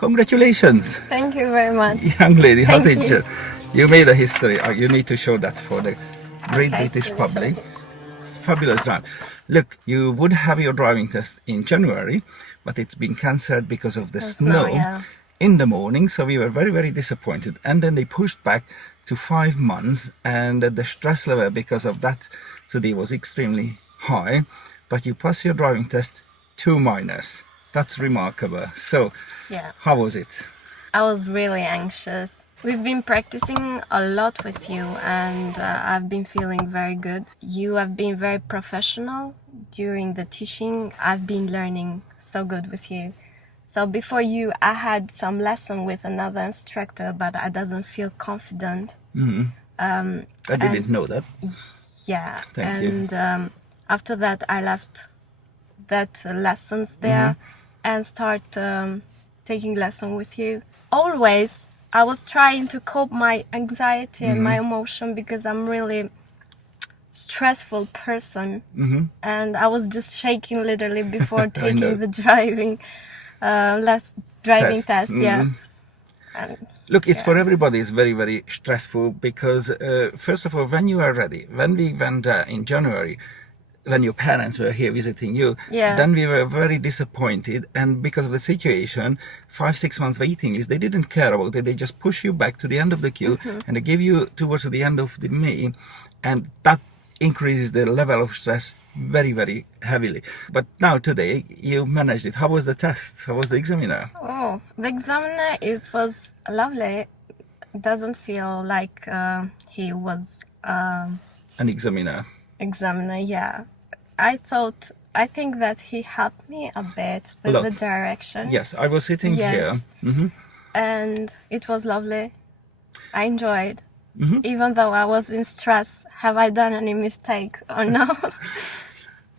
Congratulations. Thank you very much. Young lady, how Thank did you. you made a history. You need to show that for the great Okay, British so public. this Fabulous drive. Look, you would have your driving test in January, but it's been cancelled because of the snow yeah. in the morning. So we were very, very disappointed. And then they pushed back to 5 months, and the stress level because of that today was extremely high. But you passed your driving test 2 minors. That's remarkable. So, Yeah. how was it? I was really anxious. We've been practicing a lot with you, and I've been feeling very good. You have been very professional during the teaching. I've been learning so good with you. So before you, I had some lesson with another instructor, but I doesn't feel confident. I didn't know that. Yeah. Thank you. And after that, I left that lessons there and start taking lesson with you. Always, I was trying to cope my anxiety and my emotion because I'm really stressful person, and I was just shaking literally before know. taking the driving test. Yeah. And, Look, it's for everybody. It's very, very stressful because, first of all, when you are ready, when we went in January, when your parents were here visiting you, Yeah. then we were very disappointed. And because of the situation, 5-6 months waiting list, they didn't care about it. They just push you back to the end of the queue and they give you towards the end of the May. And that increases the level of stress very, very heavily. But now today, you managed it. How was the test? How was the examiner? oh, the examiner, it was lovely. Doesn't feel like he was An examiner. examiner. Yeah, I think that he helped me a bit with Look. the direction. Yes, I was sitting Yes. here. And it was lovely. I enjoyed. Even though I was in stress, have I done any mistake or not?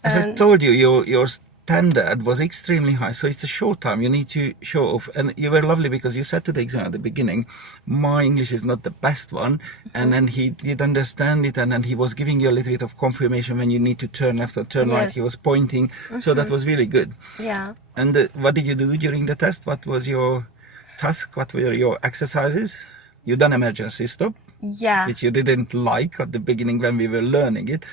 As I told you, your standard was extremely high. So it's a short time. You need to show off. And you were lovely because you said to the exam at the beginning, my English is not the best one. And then he did understand it. And then he was giving you a little bit of confirmation when you need to turn left or turn right. Yes. He was pointing. So that was really good. Yeah. And what did you do during the test? What was your task? What were your exercises? You done emergency stop, Yeah. which you didn't like at the beginning when we were learning it.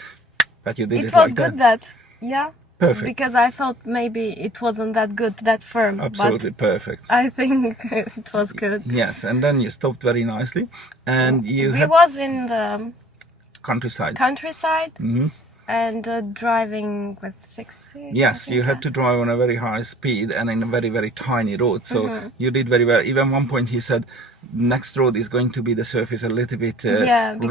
But you did it It was like good that. yeah. Perfect. Because I thought maybe it wasn't that good, that firm. Absolutely perfect. But I think it was good. Yes, and then you stopped very nicely, and you We had was in the countryside. countryside and driving with 60. Yes, you had to drive on a very high speed and in a very, very tiny road. So you did very well. Even one point he said, next road is going to be the surface a little bit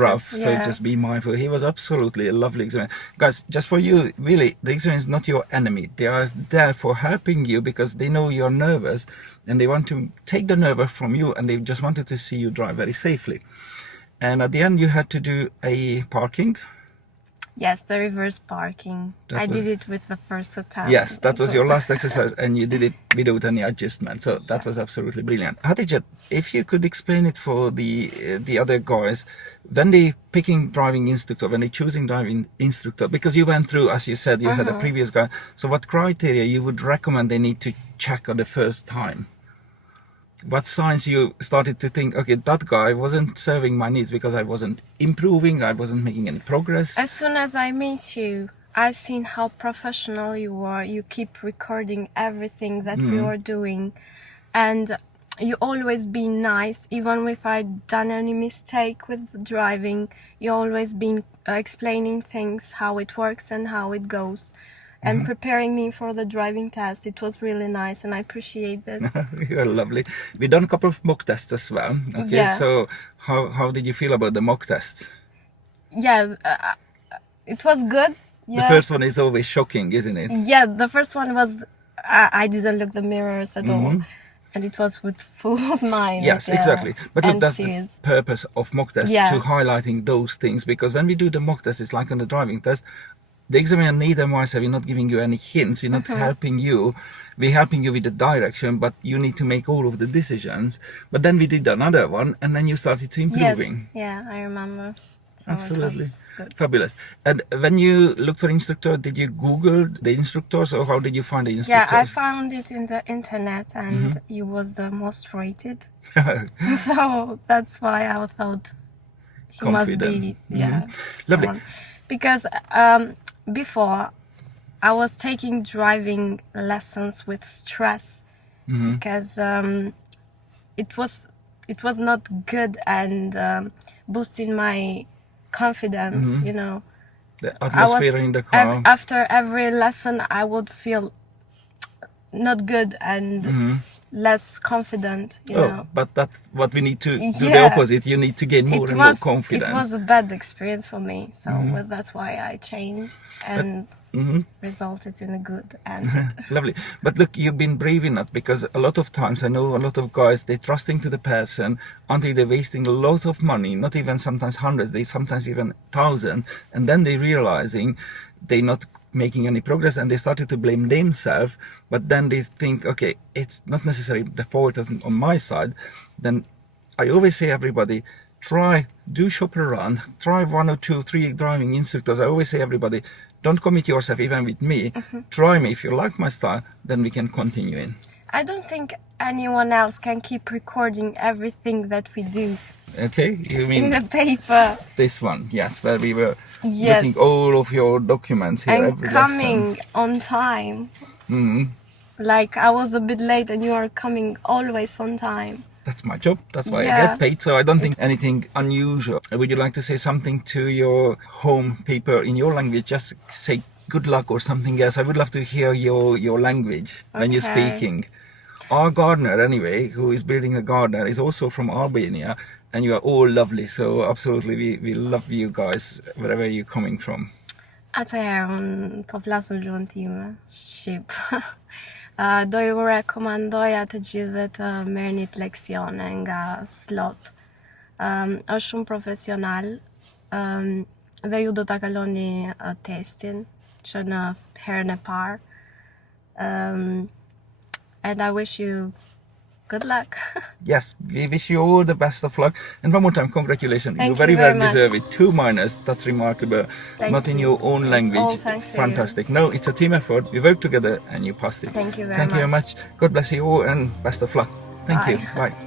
rough. So just be mindful. He was absolutely a lovely examiner. Guys, just for you, really, the examiner is not your enemy. They are there for helping you because they know you're nervous and they want to take the nerve from you and they just wanted to see you drive very safely. And at the end, you had to do a parking. Yes, the reverse parking. I did it with the first attempt. Yes, that was your last exercise and you did it without any adjustment. So that was absolutely brilliant. Hadija, if you could explain it for the other guys, when they picking driving instructor, when they choosing driving instructor, because you went through, as you said, you had a previous guy. So what criteria you would recommend they need to check on the first time? What signs you started to think, okay, that guy wasn't serving my needs because I wasn't improving, I wasn't making any progress? As soon as I meet you, I've seen how professional you are. You keep recording everything that we are doing. And you always be nice, even if I done any mistake with driving. You always been explaining things, how it works and how it goes. And preparing me for the driving test. It was really nice and I appreciate this. You're lovely. We done a couple of mock tests as well. Okay, Yeah. so how did you feel about the mock tests? Yeah, it was good. Yeah. The first one is always shocking, isn't it? Yeah, the first one was, I didn't look the mirrors at all. And it was with full of mind. Yes, exactly. But look, that's the serious. purpose of mock tests, to highlighting those things. Because when we do the mock test, it's like on the driving test, the examiner neither myself, we're not giving you any hints, we're not helping you. We're helping you with the direction, but you need to make all of the decisions. But then we did another one, and then you started to improving. Yes, yeah, I remember. So Absolutely. it was good. Fabulous. And when you look for instructor, did you Google the instructors or how did you find the Yeah, instructors? I found it in the internet and he was the most rated. So that's why I thought he must be, Lovely. someone. Because before I was taking driving lessons with stress because it was not good and boosting my confidence, you know. The atmosphere in the car. After every lesson I would feel not good and less confident, you know. But that's what we need to do the Yeah. opposite. You need to gain more and more confidence. It was a bad experience for me, so that's why I changed and resulted in a good end. Lovely. But look, you've been brave enough because a lot of times I know a lot of guys, they trusting to the person until they're wasting a lot of money, not even sometimes hundreds, they sometimes even thousands, and then they realizing they're not making any progress and they started to blame themselves, but then they think, okay, it's not necessarily the fault on my side. Then I always say everybody, do shop around, try 1 or 2, 3 driving instructors. I always say everybody, don't commit yourself even with me. Try me. If you like my style, then we can continue in. I don't think anyone else can keep recording everything that we do Okay, you mean in the paper this one? Yes, where we were Yes. looking all of your documents here. and every coming lesson. on time. Like I was a bit late and you are coming always on time. That's my job. That's why I Yeah. get paid. So I don't think anything unusual. Would you like to say something to your home people in your language? Just say good luck or something else. I would love to hear your language when you're Okay. speaking. Our gardener, anyway, who is building a garden, is also from Albania, and you are all lovely. So absolutely, we love you guys wherever you're coming from. Atëherë, unë po flas në gjuhën time, shqip. Do ju rekomandoja të gjithëve të merrnit leksione nga Zsolt. Është shumë profesional dhe ju do ta kaloni testin që në herën e parë. And I wish you good luck. Yes, we wish you all the best of luck. And one more time, congratulations. Thank You very you very well much. deserve it. 2 minors, that's remarkable. Thank Not in you. your own It's language. all thanks to you. Fantastic. No, it's a team effort. We work together and you passed it. Thank you very Thank you very much. much. God bless you all and best of luck. Thank you. Bye. Bye.